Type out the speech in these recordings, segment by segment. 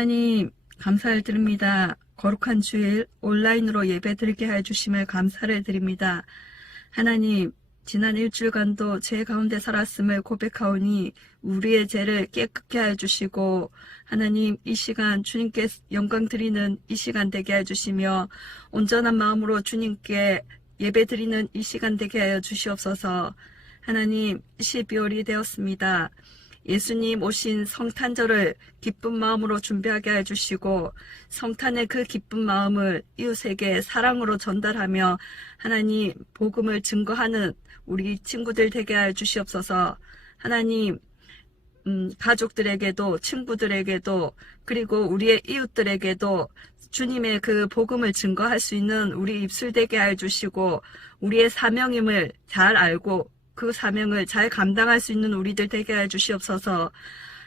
하나님 감사를 드립니다. 거룩한 주일 온라인으로 예배 드리게 해주심을 감사를 드립니다. 하나님 지난 일주일간도 죄 가운데 살았음을 고백하오니 우리의 죄를 깨끗게 해주시고 하나님 이 시간 주님께 영광 드리는 이 시간 되게 해주시며 온전한 마음으로 주님께 예배 드리는 이 시간 되게 하여 주시옵소서. 하나님 12월이 되었습니다. 예수님 오신 성탄절을 기쁜 마음으로 준비하게 해주시고 성탄의 그 기쁜 마음을 이웃에게 사랑으로 전달하며 하나님 복음을 증거하는 우리 친구들 되게 해주시옵소서. 하나님 가족들에게도 친구들에게도 그리고 우리의 이웃들에게도 주님의 그 복음을 증거할 수 있는 우리 입술 되게 해주시고 우리의 사명임을 잘 알고 그 사명을 잘 감당할 수 있는 우리들 되게 해주시옵소서.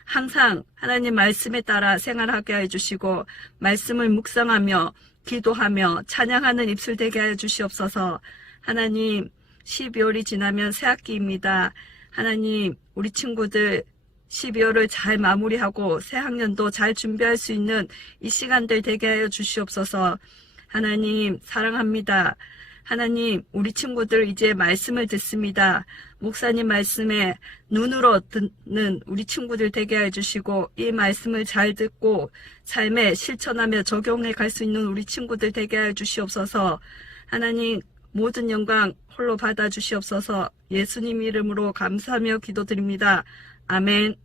항상 하나님 말씀에 따라 생활하게 해주시고 말씀을 묵상하며 기도하며 찬양하는 입술 되게 해주시옵소서. 하나님 12월이 지나면 새학기입니다. 하나님 우리 친구들 12월을 잘 마무리하고 새학년도 잘 준비할 수 있는 이 시간들 되게 하여 주시옵소서. 하나님 사랑합니다. 하나님 우리 친구들 이제 말씀을 듣습니다. 목사님 말씀에 눈으로 듣는 우리 친구들 되게 해주시고 이 말씀을 잘 듣고 삶에 실천하며 적용해 갈 수 있는 우리 친구들 되게 해주시옵소서. 하나님 모든 영광 홀로 받아주시옵소서. 예수님 이름으로 감사하며 기도드립니다. 아멘.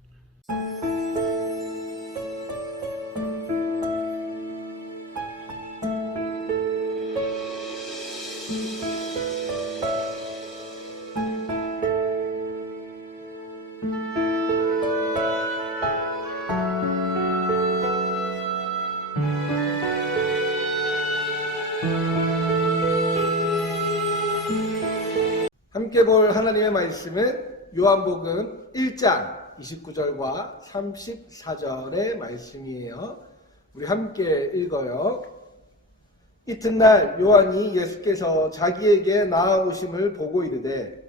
함께 볼 하나님의 말씀은 요한복음 1장 29절과 34절의 말씀이에요. 우리 함께 읽어요. 이튿날 요한이 예수께서 자기에게 나아오심을 보고 이르되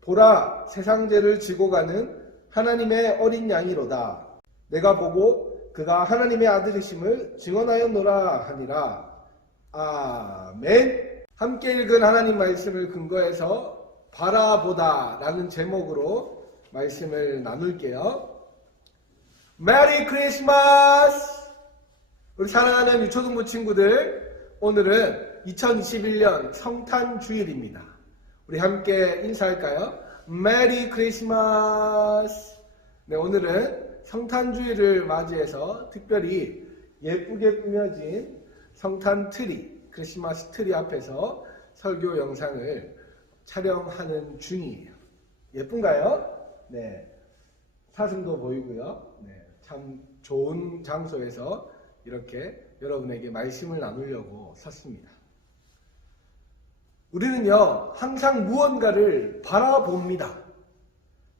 보라 세상 죄를 지고 가는 하나님의 어린 양이로다. 내가 보고 그가 하나님의 아들이심을 증언하였노라 하니라. 아멘. 함께 읽은 하나님 말씀을 근거해서 바라보다 라는 제목으로 말씀을 나눌게요. 메리 크리스마스! 우리 사랑하는 유초등부 친구들, 오늘은 2021년 성탄주일입니다. 우리 함께 인사할까요? 메리 크리스마스! 네, 오늘은 성탄주일을 맞이해서 특별히 예쁘게 꾸며진 성탄 트리, 크리스마스 트리 앞에서 설교 영상을 촬영하는 중이에요. 예쁜가요? 네. 사슴도 보이고요. 네. 참 좋은 장소에서 이렇게 여러분에게 말씀을 나누려고 섰습니다. 우리는요, 항상 무언가를 바라봅니다.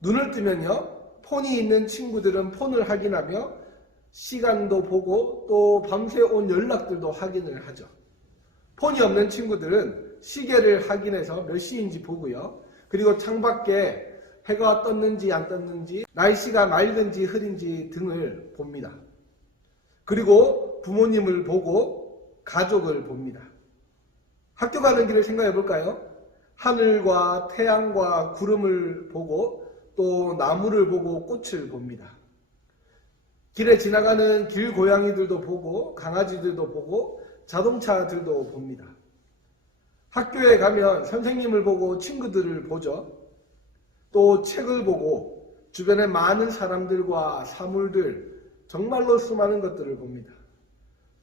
눈을 뜨면요, 폰이 있는 친구들은 폰을 확인하며 시간도 보고 또 밤새 온 연락들도 확인을 하죠. 폰이 없는 친구들은 시계를 확인해서 몇 시인지 보고요. 그리고 창밖에 해가 떴는지 안 떴는지, 날씨가 맑은지 흐린지 등을 봅니다. 그리고 부모님을 보고 가족을 봅니다. 학교 가는 길을 생각해 볼까요? 하늘과 태양과 구름을 보고 또 나무를 보고 꽃을 봅니다. 길에 지나가는 길고양이들도 보고 강아지들도 보고 자동차들도 봅니다. 학교에 가면 선생님을 보고 친구들을 보죠. 또 책을 보고 주변에 많은 사람들과 사물들, 정말로 수많은 것들을 봅니다.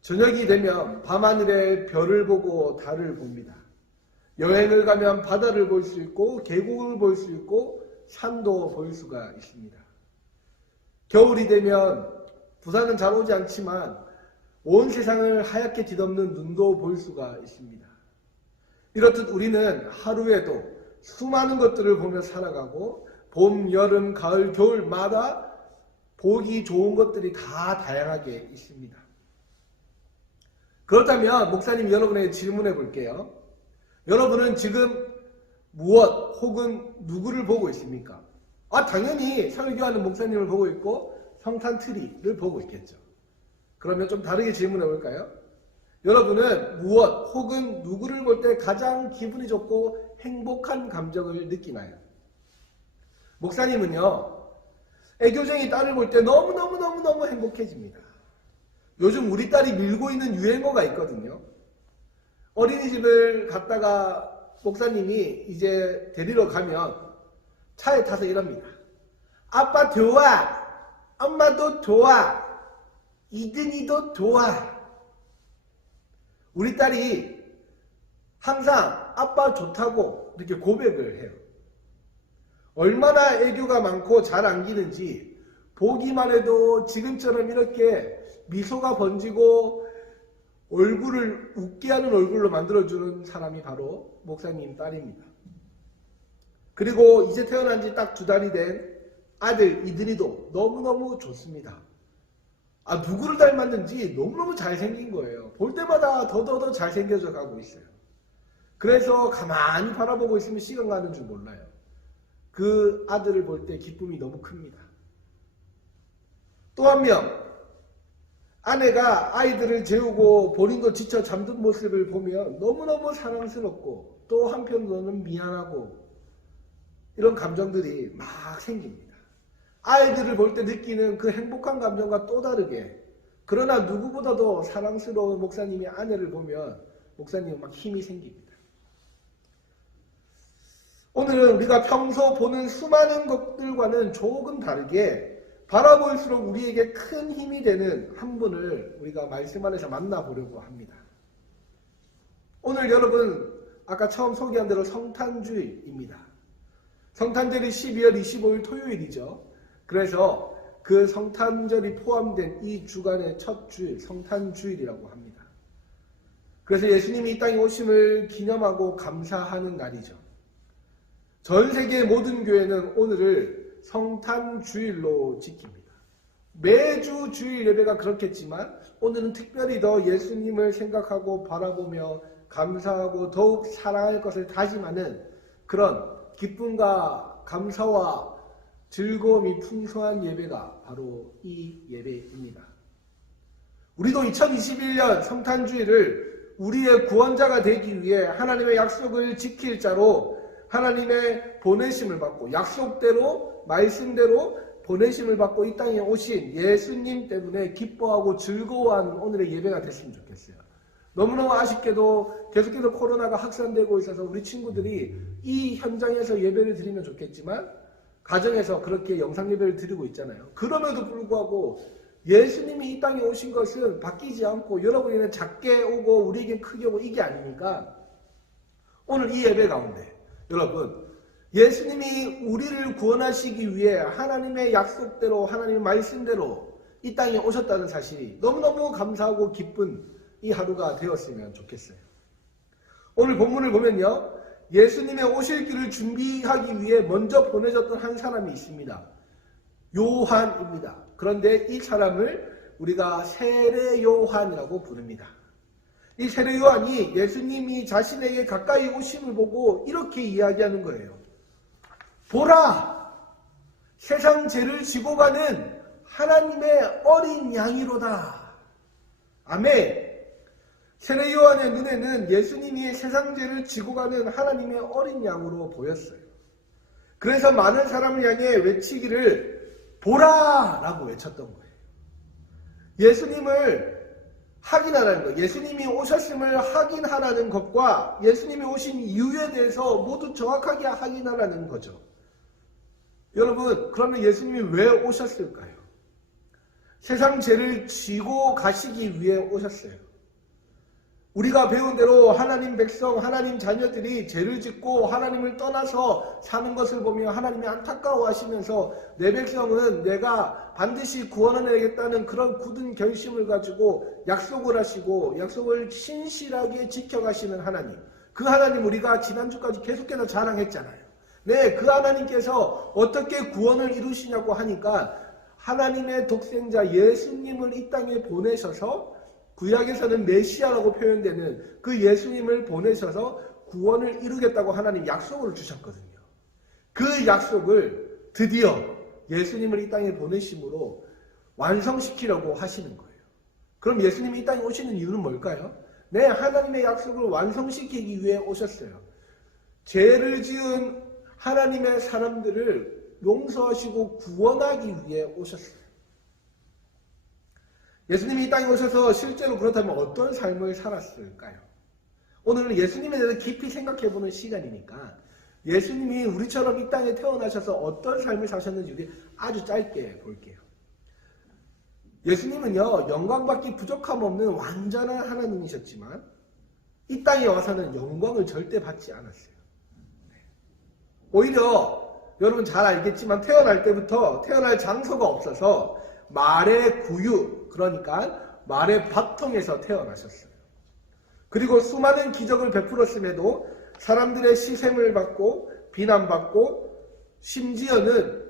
저녁이 되면 밤하늘에 별을 보고 달을 봅니다. 여행을 가면 바다를 볼 수 있고 계곡을 볼 수 있고 산도 볼 수가 있습니다. 겨울이 되면 부산은 잘 오지 않지만 온 세상을 하얗게 뒤덮는 눈도 볼 수가 있습니다. 이렇듯 우리는 하루에도 수많은 것들을 보며 살아가고 봄, 여름, 가을, 겨울마다 보기 좋은 것들이 다 다양하게 있습니다. 그렇다면 목사님 여러분에게 질문해 볼게요. 여러분은 지금 무엇 혹은 누구를 보고 있습니까? 당연히 설교하는 목사님을 보고 있고 성탄 트리를 보고 있겠죠. 그러면 좀 다르게 질문해 볼까요? 여러분은 무엇 혹은 누구를 볼 때 가장 기분이 좋고 행복한 감정을 느끼나요? 목사님은요, 애교쟁이 딸을 볼 때 너무너무 행복해집니다. 요즘 우리 딸이 밀고 있는 유행어가 있거든요. 어린이집을 갔다가 목사님이 이제 데리러 가면 차에 타서 이럽니다. 아빠 좋아, 엄마도 좋아, 이든이도 좋아. 우리 딸이 항상 아빠 좋다고 이렇게 고백을 해요. 얼마나 애교가 많고 잘 안기는지 보기만 해도 지금처럼 이렇게 미소가 번지고 얼굴을 웃게 하는 얼굴로 만들어주는 사람이 바로 목사님 딸입니다. 그리고 이제 태어난 지 딱 2달이 된 아들 이든이도 너무너무 좋습니다. 누구를 닮았는지 너무너무 잘생긴 거예요. 볼 때마다 더더더 잘생겨져 가고 있어요. 그래서 가만히 바라보고 있으면 시간 가는 줄 몰라요. 그 아들을 볼 때 기쁨이 너무 큽니다. 또 한 명, 아내가 아이들을 재우고 본인도 지쳐 잠든 모습을 보면 너무너무 사랑스럽고 또 한편으로는 미안하고 이런 감정들이 막 생깁니다. 아이들을 볼 때 느끼는 그 행복한 감정과 또 다르게, 그러나 누구보다도 사랑스러운 목사님의 아내를 보면 목사님은 막 힘이 생깁니다. 오늘은 우리가 평소 보는 수많은 것들과는 조금 다르게 바라볼수록 우리에게 큰 힘이 되는 한 분을 우리가 말씀 안에서 만나보려고 합니다. 오늘 여러분 아까 처음 소개한 대로 성탄주일입니다. 성탄절이 12월 25일 토요일이죠. 그래서 그 성탄절이 포함된 이 주간의 첫 주일, 성탄주일이라고 합니다. 그래서 예수님이 이 땅에 오심을 기념하고 감사하는 날이죠. 전 세계의 모든 교회는 오늘을 성탄주일로 지킵니다. 매주 주일 예배가 그렇겠지만 오늘은 특별히 더 예수님을 생각하고 바라보며 감사하고 더욱 사랑할 것을 다짐하는 그런 기쁨과 감사와 즐거움이 풍성한 예배가 바로 이 예배입니다. 우리도 2021년 성탄주일을 우리의 구원자가 되기 위해 하나님의 약속을 지킬 자로 하나님의 보내심을 받고 약속대로 말씀대로 보내심을 받고 이 땅에 오신 예수님 때문에 기뻐하고 즐거워하는 오늘의 예배가 됐으면 좋겠어요. 너무너무 아쉽게도 계속해서 코로나가 확산되고 있어서 우리 친구들이 이 현장에서 예배를 드리면 좋겠지만 가정에서 그렇게 영상 예배를 드리고 있잖아요. 그럼에도 불구하고 예수님이 이 땅에 오신 것은 바뀌지 않고 여러분에게는 작게 오고 우리에겐 크게 오고 이게 아니니까 오늘 이 예배 가운데 여러분 예수님이 우리를 구원하시기 위해 하나님의 약속대로 하나님의 말씀대로 이 땅에 오셨다는 사실이 너무너무 감사하고 기쁜 이 하루가 되었으면 좋겠어요. 오늘 본문을 보면요, 예수님의 오실 길을 준비하기 위해 먼저 보내졌던 한 사람이 있습니다. 요한입니다. 그런데 이 사람을 우리가 세례 요한이라고 부릅니다. 이 세례 요한이 예수님이 자신에게 가까이 오심을 보고 이렇게 이야기하는 거예요. 보라! 세상 죄를 지고 가는 하나님의 어린 양이로다. 아멘. 세례 요한의 눈에는 예수님이 세상 죄를 지고 가는 하나님의 어린 양으로 보였어요. 그래서 많은 사람을 향해 외치기를 보라! 라고 외쳤던 거예요. 예수님을 확인하라는 것, 예수님이 오셨음을 확인하라는 것과 예수님이 오신 이유에 대해서 모두 정확하게 확인하라는 거죠. 여러분, 그러면 예수님이 왜 오셨을까요? 세상 죄를 지고 가시기 위해 오셨어요. 우리가 배운 대로 하나님 백성, 하나님 자녀들이 죄를 짓고 하나님을 떠나서 사는 것을 보며 하나님이 안타까워하시면서 내 백성은 내가 반드시 구원해내겠다는 그런 굳은 결심을 가지고 약속을 하시고 약속을 신실하게 지켜가시는 하나님. 그 하나님 우리가 지난주까지 계속해서 자랑했잖아요. 네, 그 하나님께서 어떻게 구원을 이루시냐고 하니까 하나님의 독생자 예수님을 이 땅에 보내셔서 구약에서는 메시아라고 표현되는 그 예수님을 보내셔서 구원을 이루겠다고 하나님 약속을 주셨거든요. 그 약속을 드디어 예수님을 이 땅에 보내심으로 완성시키려고 하시는 거예요. 그럼 예수님이 이 땅에 오시는 이유는 뭘까요? 네, 하나님의 약속을 완성시키기 위해 오셨어요. 죄를 지은 하나님의 사람들을 용서하시고 구원하기 위해 오셨어요. 예수님이 이 땅에 오셔서 실제로 그렇다면 어떤 삶을 살았을까요? 오늘은 예수님에 대해서 깊이 생각해보는 시간이니까 예수님이 우리처럼 이 땅에 태어나셔서 어떤 삶을 사셨는지 우리 아주 짧게 볼게요. 예수님은요, 영광받기 부족함 없는 완전한 하나님이셨지만 이 땅에 와서는 영광을 절대 받지 않았어요. 오히려 여러분 잘 알겠지만 태어날 때부터 태어날 장소가 없어서 말의 구유, 그러니까 말의 밥통에서 태어나셨어요. 그리고 수많은 기적을 베풀었음에도 사람들의 시샘을 받고 비난받고 심지어는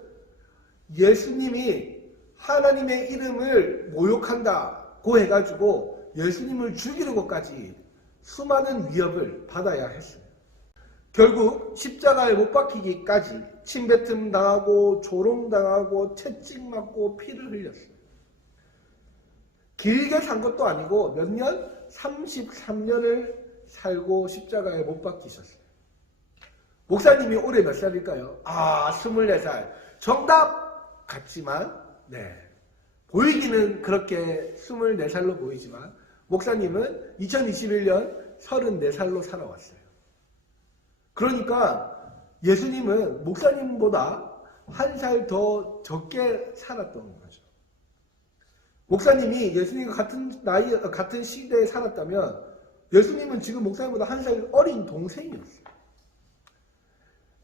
예수님이 하나님의 이름을 모욕한다고 해가지고 예수님을 죽이려고까지 수많은 위협을 받아야 했어요. 결국 십자가에 못 박히기까지 침뱉음 당하고 조롱당하고 채찍 맞고 피를 흘렸어요. 길게 산 것도 아니고 몇 년? 33년을 살고 십자가에 못 박히셨어요. 목사님이 올해 몇 살일까요? 24살. 정답 같지만 네, 보이기는 그렇게 24살로 보이지만 목사님은 2021년 34살로 살아왔어요. 그러니까 예수님은 목사님보다 한 살 더 적게 살았던 거죠. 목사님이 예수님과 같은 시대에 살았다면 예수님은 지금 목사님보다 한 살 어린 동생이었어요.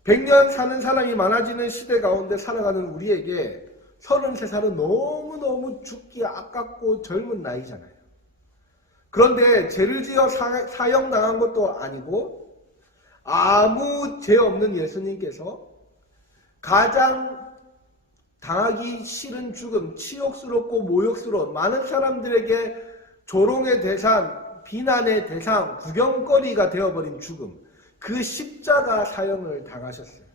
100년 사는 사람이 많아지는 시대 가운데 살아가는 우리에게 33살은 너무너무 죽기 아깝고 젊은 나이잖아요. 그런데 죄를 지어 사형당한 것도 아니고 아무 죄 없는 예수님께서 가장 당하기 싫은 죽음, 치욕스럽고 모욕스러운 많은 사람들에게 조롱의 대상, 비난의 대상, 구경거리가 되어버린 죽음, 그 십자가 사형을 당하셨어요.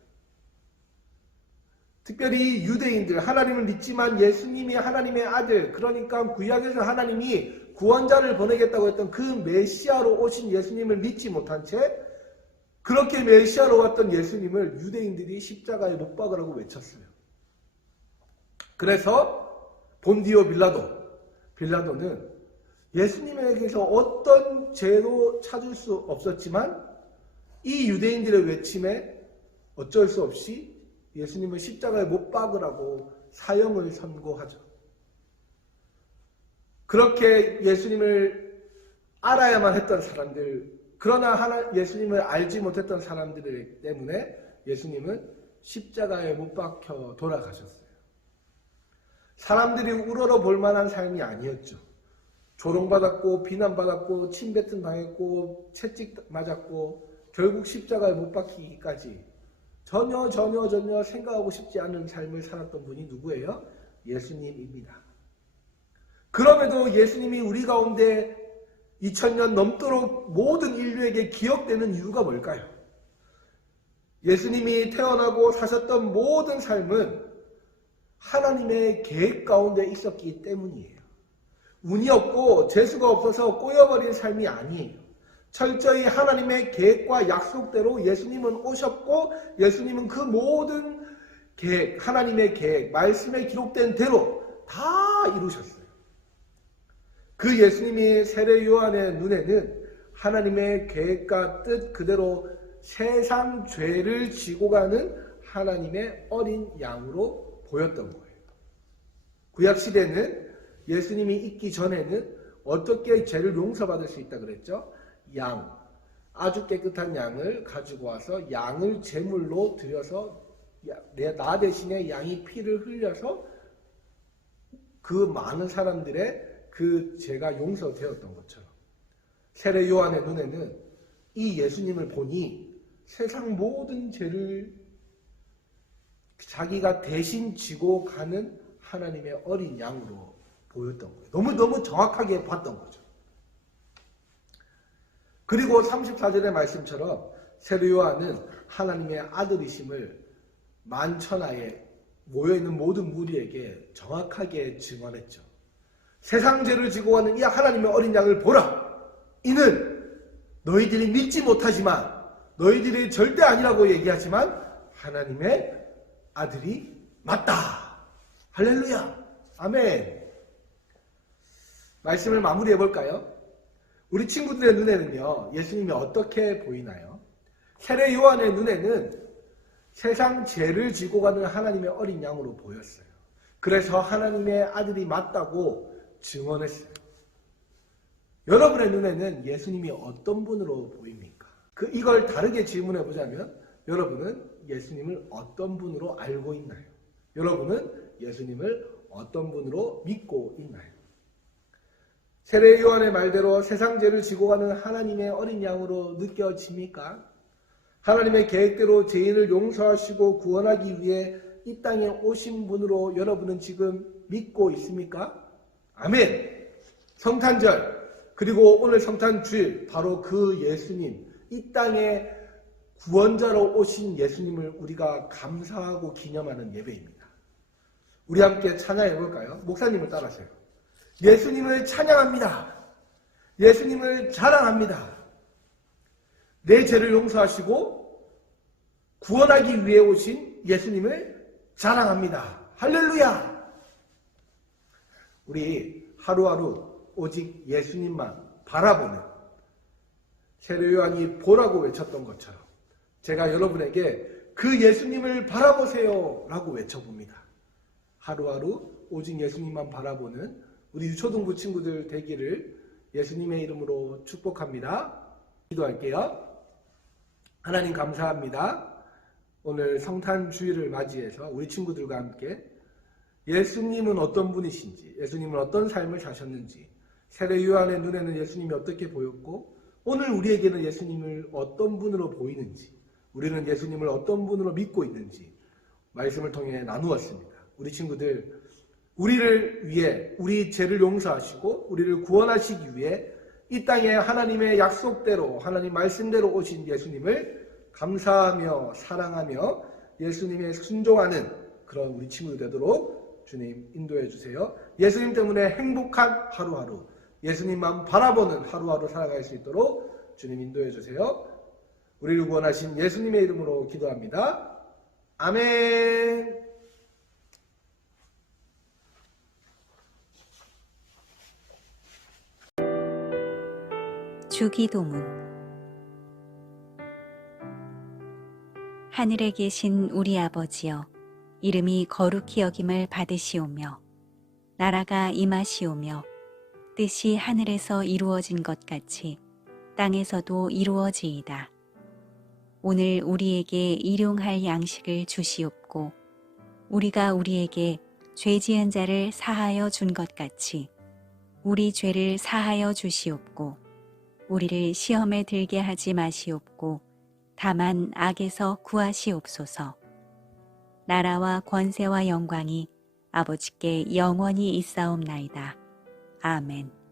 특별히 유대인들, 하나님을 믿지만 예수님이 하나님의 아들, 그러니까 구약에서 하나님이 구원자를 보내겠다고 했던 그 메시아로 오신 예수님을 믿지 못한 채 그렇게 메시아로 왔던 예수님을 유대인들이 십자가에 못 박으라고 외쳤어요. 그래서 본디오 빌라도는 예수님에게서 어떤 죄도 찾을 수 없었지만 이 유대인들의 외침에 어쩔 수 없이 예수님을 십자가에 못 박으라고 사형을 선고하죠. 그렇게 예수님을 알아야만 했던 사람들, 그러나 예수님을 알지 못했던 사람들 때문에 예수님은 십자가에 못 박혀 돌아가셨어요. 사람들이 우러러 볼 만한 삶이 아니었죠. 조롱받았고 비난받았고 침뱉음 당했고 채찍 맞았고 결국 십자가에 못 박히기까지 전혀 생각하고 싶지 않은 삶을 살았던 분이 누구예요? 예수님입니다. 그럼에도 예수님이 우리 가운데 2000년 넘도록 모든 인류에게 기억되는 이유가 뭘까요? 예수님이 태어나고 사셨던 모든 삶은 하나님의 계획 가운데 있었기 때문이에요. 운이 없고 재수가 없어서 꼬여버린 삶이 아니에요. 철저히 하나님의 계획과 약속대로 예수님은 오셨고 예수님은 그 모든 계획, 하나님의 계획, 말씀에 기록된 대로 다 이루셨어요. 그 예수님이 세례 요한의 눈에는 하나님의 계획과 뜻 그대로 세상 죄를 지고 가는 하나님의 어린 양으로 보였던 거예요. 구약시대는 예수님이 있기 전에는 어떻게 죄를 용서받을 수 있다 그랬죠? 양, 아주 깨끗한 양을 가지고 와서 양을 제물로 드려서 나 대신에 양이 피를 흘려서 그 많은 사람들의 그 죄가 용서되었던 것처럼 세례 요한의 눈에는 이 예수님을 보니 세상 모든 죄를 자기가 대신 지고 가는 하나님의 어린 양으로 보였던 거예요. 너무 정확하게 봤던 거죠. 그리고 34절의 말씀처럼 세례 요한은 하나님의 아들이심을 만천하에 모여있는 모든 무리에게 정확하게 증언했죠. 세상 죄를 지고 가는 이 하나님의 어린 양을 보라. 이는 너희들이 믿지 못하지만, 너희들이 절대 아니라고 얘기하지만 하나님의 아들이 맞다. 할렐루야. 아멘. 말씀을 마무리해 볼까요? 우리 친구들의 눈에는요, 예수님이 어떻게 보이나요? 세례 요한의 눈에는 세상 죄를 지고 가는 하나님의 어린 양으로 보였어요. 그래서 하나님의 아들이 맞다고 증언했어요. 여러분의 눈에는 예수님이 어떤 분으로 보입니까? 이걸 다르게 질문해 보자면, 여러분은 예수님을 어떤 분으로 알고 있나요? 여러분은 예수님을 어떤 분으로 믿고 있나요? 세례 요한의 말대로 세상 죄를 지고 가는 하나님의 어린 양으로 느껴집니까? 하나님의 계획대로 죄인을 용서하시고 구원하기 위해 이 땅에 오신 분으로 여러분은 지금 믿고 있습니까? 아멘. 성탄절, 그리고 오늘 성탄주일, 바로 그 예수님, 이 땅에 구원자로 오신 예수님을 우리가 감사하고 기념하는 예배입니다. 우리 함께 찬양해 볼까요? 목사님을 따라서요. 예수님을 찬양합니다. 예수님을 자랑합니다. 내 죄를 용서하시고 구원하기 위해 오신 예수님을 자랑합니다. 할렐루야. 우리 하루하루 오직 예수님만 바라보는, 세례 요한이 보라고 외쳤던 것처럼 제가 여러분에게 그 예수님을 바라보세요 라고 외쳐봅니다. 하루하루 오직 예수님만 바라보는 우리 유초등부 친구들 되기를 예수님의 이름으로 축복합니다. 기도할게요. 하나님 감사합니다. 오늘 성탄주일을 맞이해서 우리 친구들과 함께 예수님은 어떤 분이신지, 예수님은 어떤 삶을 사셨는지, 세례 요한의 눈에는 예수님이 어떻게 보였고, 오늘 우리에게는 예수님을 어떤 분으로 보이는지, 우리는 예수님을 어떤 분으로 믿고 있는지 말씀을 통해 나누었습니다. 우리 친구들, 우리를 위해, 우리 죄를 용서하시고 우리를 구원하시기 위해 이 땅에 하나님의 약속대로, 하나님 말씀대로 오신 예수님을 감사하며 사랑하며 예수님의 순종하는 그런 우리 친구들 되도록 주님 인도해 주세요. 예수님 때문에 행복한 하루하루, 예수님만 바라보는 하루하루 살아갈 수 있도록 주님 인도해 주세요. 우리를 구원하신 예수님의 이름으로 기도합니다. 아멘. 주기도문. 하늘에 계신 우리 아버지여, 이름이 거룩히 여김을 받으시오며 나라가 임하시오며 뜻이 하늘에서 이루어진 것 같이 땅에서도 이루어지이다. 오늘 우리에게 일용할 양식을 주시옵고 우리가 우리에게 죄 지은 자를 사하여 준 것 같이 우리 죄를 사하여 주시옵고 우리를 시험에 들게 하지 마시옵고 다만 악에서 구하시옵소서. 나라와 권세와 영광이 아버지께 영원히 있사옵나이다. 아멘.